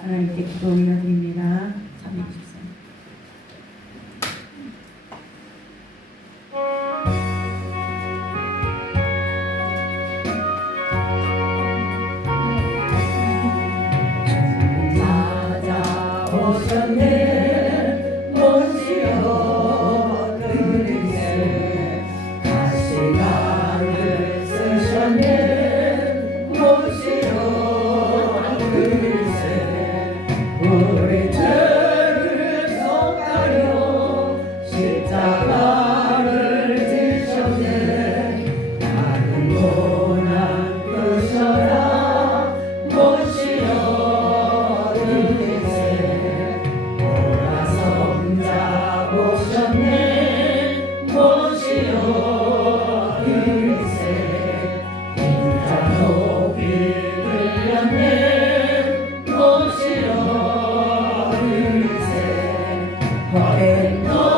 하나님께 기도 올려드립니다. Lord.